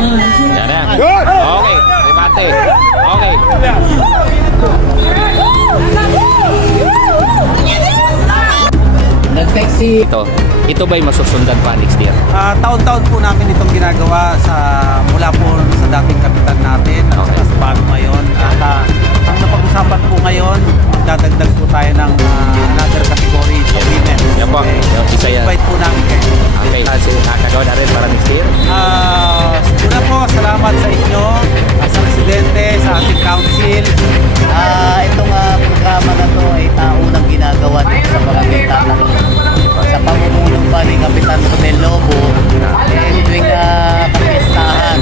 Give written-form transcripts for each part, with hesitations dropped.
Yan yan. Okay, remate. Okay. Nag-taxi. Ito ba'y masusundan pa next year? Taon-taon po namin itong ginagawa mula po sa dating kapitan natin at bago ngayon. At ang napag-usapan po ngayon, magdadagdag po tayo ng another category sa women. Yan po, isa yan. Invite po namin kayo. Okay, kasi nakagawa na rin para next year? Una po, salamat sa inyo, sa residente, sa ating council. Itong programa na to ay taunang ginagawa dito sa Barangay Tanang. Sa pamumulong pa ni Kapitan Rodel Lobo, tuwing kapistahan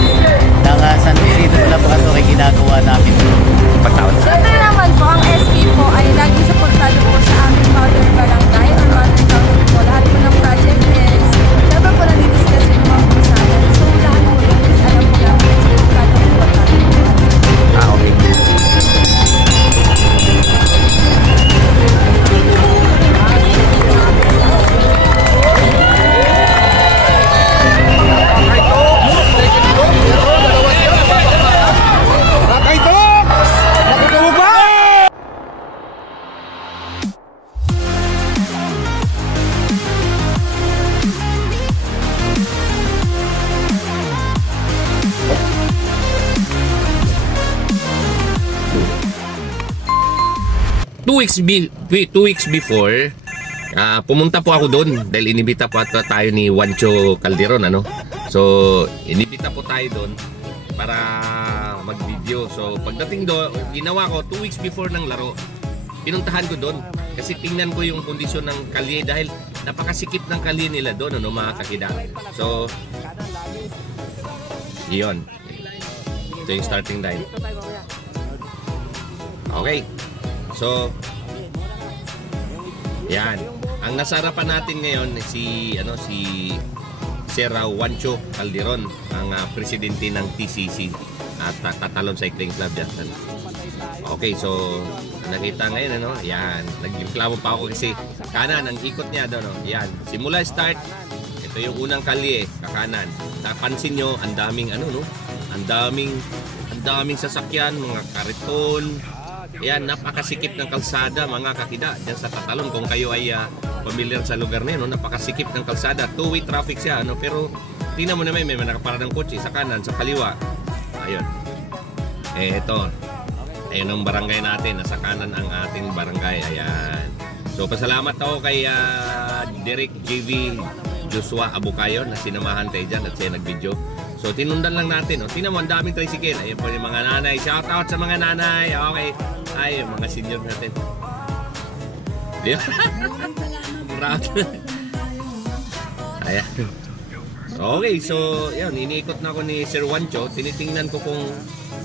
ng San Isidro Laboratory ginagawa namin ito. Pagtawad. Siyempre naman po, ang SK po ay laging suportado po sa aming mother barangay or mother county po. Lahat po ng project is, siyempre po nandidiscuss yung mga po sa atin. So lahat po yun is alam po namin suportado po natin. Okay. Two weeks before, pumunta po ako doon dahil inibita po tayo ni Juancho Calderon, ano? So, inibita po tayo doon para mag-video. So, pagdating doon, ginawa ko 2 weeks before ng laro, pinuntahan ko doon kasi tingnan ko yung kondisyon ng kalye dahil napakasikip ng kalye nila doon, ano, mga kakida. So, yun. Ito yung starting line. Okay. So, yan. Ang nasarapan natin ngayon si Sir Juancho Calderon, ang presidente ng TCC at Tatalon Cycling Club dyan. Okay, so nakita ngayon, ano? Yan. Nagreklamo pa ako kasi kanan ang ikot niya doon, no? Yan. Simula start, ito yung unang kalye, kakanan. Napansin nyo, ang daming no? Ang daming sasakyan, mga kariton. Ayan, napakasikip ng kalsada, mga kakida, dyan sa Tatalon. Kung kayo ay familiar sa lugar na yun, no? Napakasikip ng kalsada. Two-way traffic siya, no? Pero tingnan mo naman, may nakaparadang kotse sa kanan, sa kaliwa. Ayun. Ito. Ayun ang barangay natin. Nasa kanan ang ating barangay. Ayan. So, pasalamat ako kay Derek JV Joshua Abukayo na sinamahan tayo dyan at siya nag-video. So, tinundan lang natin. Oh. Tingnan mo, ang daming tricycle. Ayun po yung mga nanay. Shout out sa mga nanay. Okay. Ay, mga senior natin. Ayan. Okay, so, yun. Iniikot na ako ni Sir Juancho. Tinitingnan ko kung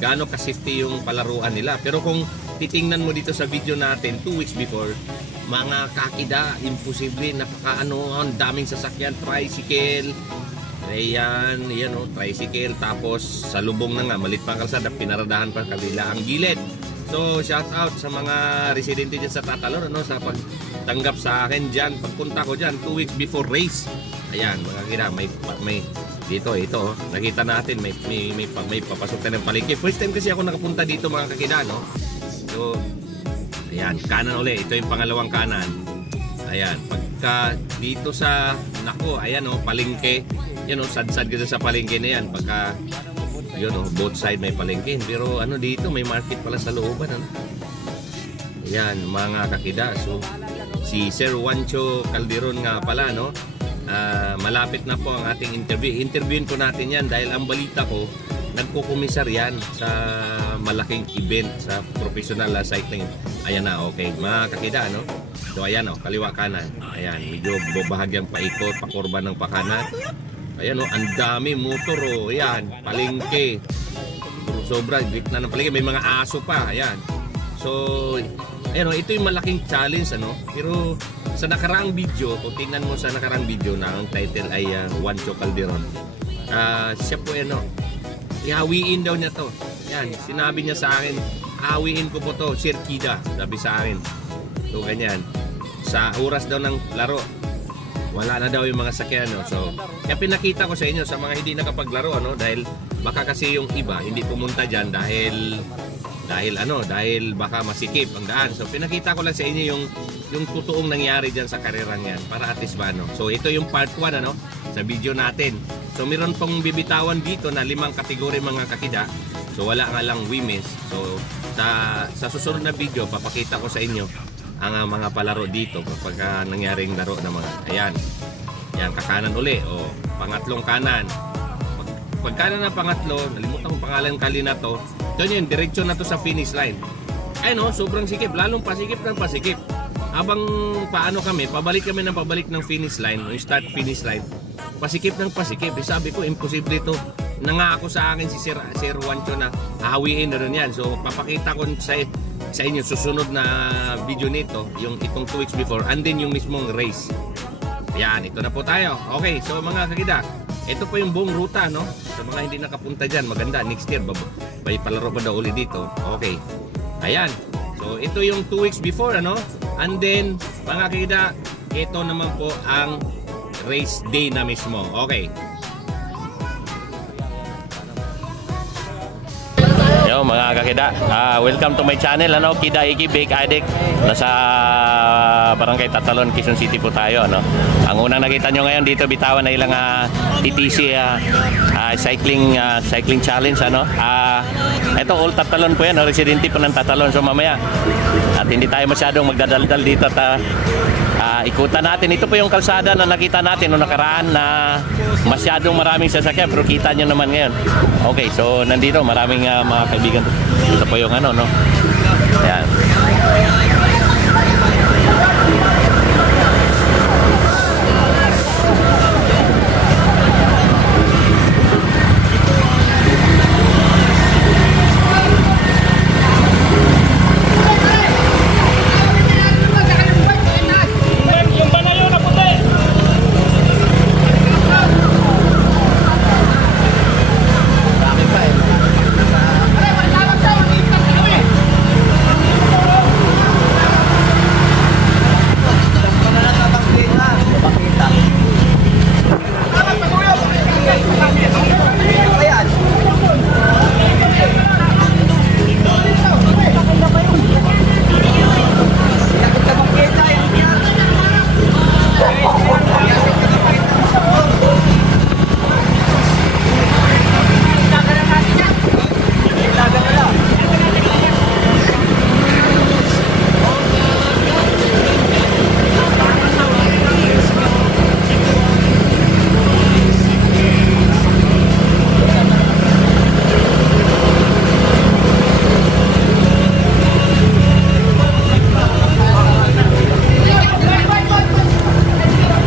gaano ka-safety yung palaruan nila. Pero kung titingnan mo dito sa video natin 2 weeks before, mga kakida, imposible, ang daming sasakyan, tricycle. Ayan, tricycle. Tapos sa lubong na nga, malit pa kalsada, pinaradahan pa kabila ang gilid. So, shout out sa mga residente dyan sa Tatalon, ano, sa pagtanggap sa akin dyan. Pagpunta ko dyan, 2 weeks before race. Ayan, mga kira, may dito, ito, nakita natin, may papasok tayo ng palengke. First time kasi ako nakapunta dito, mga kakida, no? So, ayan, kanan ulit. Ito yung pangalawang kanan. Ayan, pagka dito sa, ayan, palengke. Yan, sad-sad ka sa palengke na yan. Pagka, yun, both side may palengke. Pero dito may market pala sa looban, ano? Ayan, mga kakida. So, si Sir Juancho Calderon nga pala, no? Malapit na po ang ating interview. Interviewin ko natin yan dahil ang balita ko, nagkukumisar yan sa malaking event sa professional cycling. Ayan na, okay. Mga kakida, no? So, ayan, kaliwa kanan. Ayan, medyo bahagyang paikot, pakurba ng pakanan. Ayan, ang dami motor, ayan, palengke. Sobra, gitna ng palengke, may mga aso pa, ayan. So, ayan, ito yung malaking challenge, ano. Pero sa nakaraang video, kung tingnan mo sa nakaraang video na ang title ay Juancho Calderon, siya po, ihawiin daw niya to. Ayan, sinabi niya sa akin, hawiin ko po to, Sir Kida, sabi sa akin. So, ganyan. Sa oras daw ng laro, wala na daw yung mga sakyan, no? So kaya pinakita ko sa inyo sa mga hindi nakapaglaro, ano, dahil baka kasi yung iba hindi pumunta dyan dahil baka masikip ang daan. So pinakita ko lang sa inyo yung totoong nangyari dyan sa karerang yan para at least ba, no? So ito yung part 1, ano, sa video natin. So meron pong bibitawan dito na 5 kategory mga kakida. So wala nga lang women's. So sa susunod na video papakita ko sa inyo ang mga palaro dito kapag nangyaring laro na mga ayan. Yan, kakanan uli o pangatlong kanan. Pag kanan na pangatlo, nalimutan ko pangalan kanina to. Ito yun, diretso na to sa finish line. Ay no, sobrang sikip, lalong pasikip ng pasikip. Habang paano kami, pabalik ng finish line, yung start finish line. Pasikip ng pasikip. Sabi ko, imposible ito. Nangako sa akin si Sir Juancho na hahawiin na rin yan. So papakita ko sa inyo susunod na video nito, yung itong 2 weeks before, and then yung mismong race. Yan, ito na po tayo. Okay, so mga kakida, ito po yung buong ruta, no? Sa mga hindi nakapunta dyan, maganda, next year may palaro pa daw ulit dito. Okay, ayan. So ito yung 2 weeks before, ano? And then mga kakida, ito naman po ang race day na mismo. Okay. Yo mga kakida, welcome to my channel, ano, Kida Iki Bake Addict. Nasa Barangay Tatalon, Quezon City po tayo, ano. Ang unang nakita nyo ngayon dito, bitawan na ilang TTC cycling challenge, ano. Ito all Tatalon po yan, residente po ng Tatalon. So mamaya at hindi tayo masyadong magdadaldal dito at ikutan natin. Ito po yung kalsada na nakita natin noong nakaraan na masyadong maraming sasakyan, pero kita nyo naman ngayon. Okay, so nandito maraming mga kaibigan. Ito po yung ano, no? Ayan.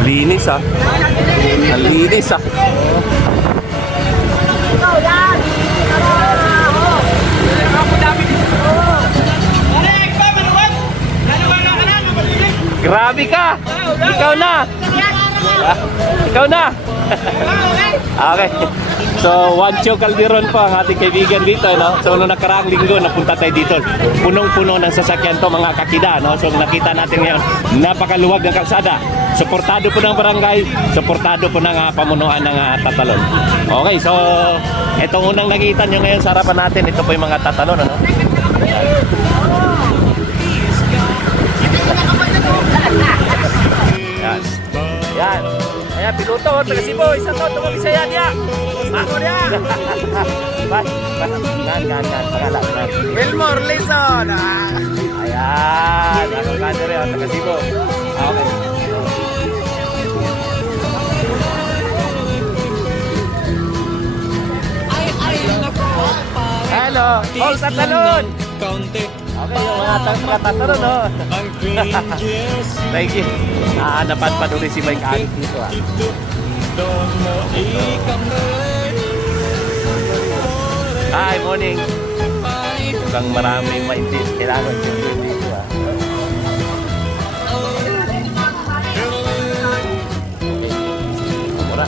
Linis ah. Ang linis ah. Grabe ka! Ikaw na! Ikaw na! Okay. So, Juancho Calderon po ang ating kaibigan dito, no? So, noong nakaraang linggo, napunta tayo dito. Punong-puno ng sasakyan to, mga kakida, no? So, nakita natin ngayon, napakaluwag ng kalsada. Suportado po ng barangay, suportado po ng pamunuan ng Tatalon. Okay, so, itong unang nakita nyo ngayon sa harapan natin, ito po yung mga Tatalon, ano? Yan. Yan. Ayan, piloto, taga Cebu, isa to, tumabisaya niya. Ako niya. Bye. Gan. Pangalan. Wilmore Lison. Ayan. Ako gano rin, taga Cebu. Okay. Hello, all Tatalon. Okay, yung mga Tatalon, no? Thank you. Napadpad ulit si Mike Ag dito, ah. Hi, morning. Mukhang maraming maintis. Kailangan dito, ah. Mura.